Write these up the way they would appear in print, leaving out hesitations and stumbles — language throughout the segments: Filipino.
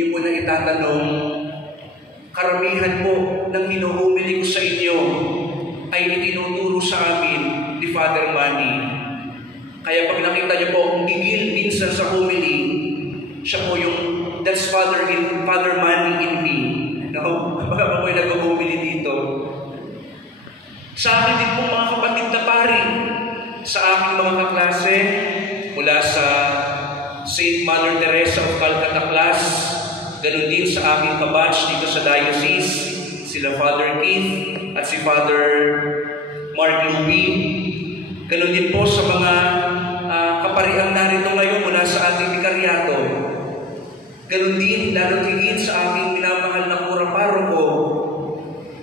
niyo po na itatanong, karamihan po ng hinuhumili ko sa inyo ay itinuturo sa amin ni Father Manny. Kaya pag nakita niyo po akong gigil minsan sa humili, siya po yung, that's Father Manny in me. No? Baka po yung nag-humili dito. Sa akin din po mga kapatid na pari, sa aking mga kaklase, mula sa St. Mother Teresa of Calcutta class, ganun din sa aking kabatch dito sa diocese, sila Father Keith at si Father Mark Louie. Ganun din po sa mga kapariang narito ngayon mula sa ating vikaryato. Ganun din, lalo higit sa aking minamahal na Cura Paroko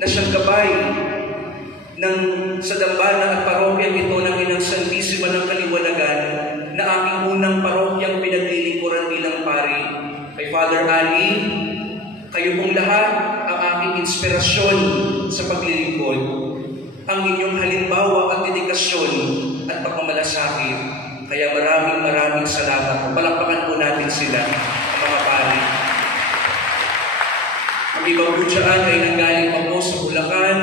na siyang gabay sa dambana at parokyang ito ng Inang Santissima ng Kaliwanagan na aking unang parokyang pinaglilingkuran bilang pari. Kay Father Ali, kayo pong lahat ang aking inspirasyon sa paglilingkod. Ang inyong halimbawa at dedikasyon at pagmamalasakit. Kaya maraming salamat. Palakpakan po natin sila, mga pari. Ang ibang po dyan ay nanggaling pa po sa Bulacan,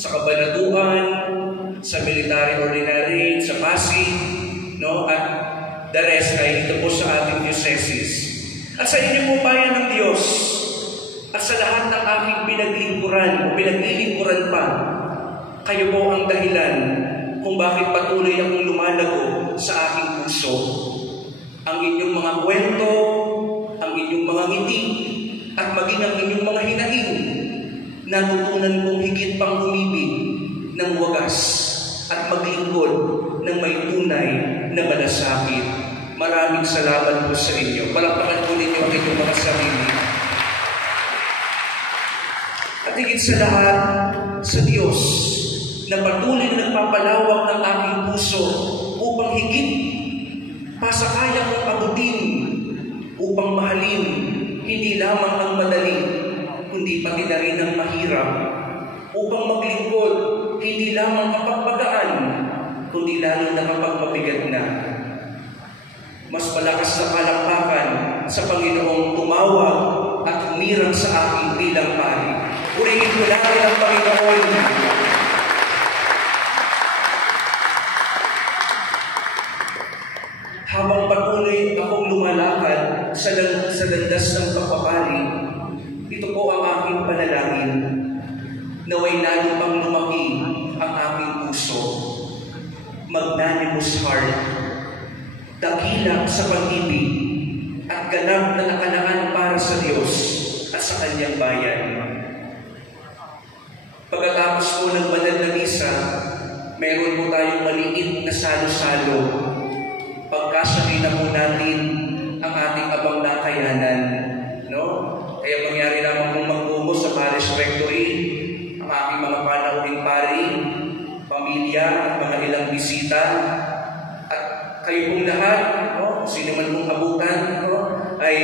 sa Cabanatuan, sa Military Ordinary, sa Pasig, no? At the rest ay dito po sa ating diocese. At sa inyo po bayan ng Diyos, at sa lahat ng aking pinaglingkuran o pinaglilingkuran pa, kayo po ang dahilan kung bakit patuloy akong lumalago sa aking puso. Ang inyong mga kwento, ang inyong mga ngiti, at maging ang inyong mga hinaing, natutunan kong higit pang umibig ng wagas at maglingkod ng may tunay na malasakit. Maraming salamat po sa inyo. Palakpakan po ninyo ang inyong mga sarili. At higit sa lahat, sa Diyos, na patuloy na nagpapalawak ng aking puso upang higit pa sa kaya kong abutin, upang mahalin hindi lamang ang madali, kundi pati na rin ang mahirap, upang maglingkod hindi lamang kapag magaan, kundi lalo na kapag mabigat na. Mas malakas na palakpakan sa Panginoong tumawag at humirang sa akin bilang pari. Purihin ko natin ang Panginoon. Habang patuloy akong lumalakad sa landas ng pagpapari, ito po ang aking panalangin, naway lalo pang lumaki ang aking puso. Magnanimous heart, dakila sa pag-ibig, at ganap na nakalaan para sa Diyos at sa Kanyang bayan. Pagkatapos po ng banal na misa, meron po tayong maliit na salo-salo. Pagkasali na po natin ang ating abang nakayanan. No? Kaya mangyari naman kung magbumo sa Parish Rectory, ang aking mga panauhing pari, pamilya, at mga ilang bisita, at kayo pong lahat, no? Sino man pong abutan, no? Ay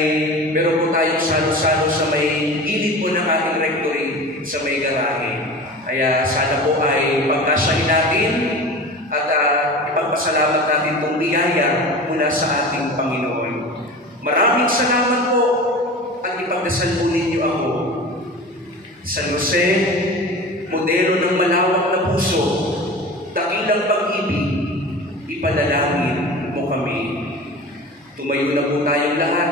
meron po tayong salo-salo sa may gilid po ng ating rectory, sa may garahe. Kaya sana po ay pagkasali natin at ipagpasalamat natin itong biyaya mula sa ating Panginoon. Maraming salamat po at ipagdasal po ninyo ako. San Jose, modelo ng malawak na puso, dakilang pag-ibig, ipanalangin mo kami. Tumayo na po tayong lahat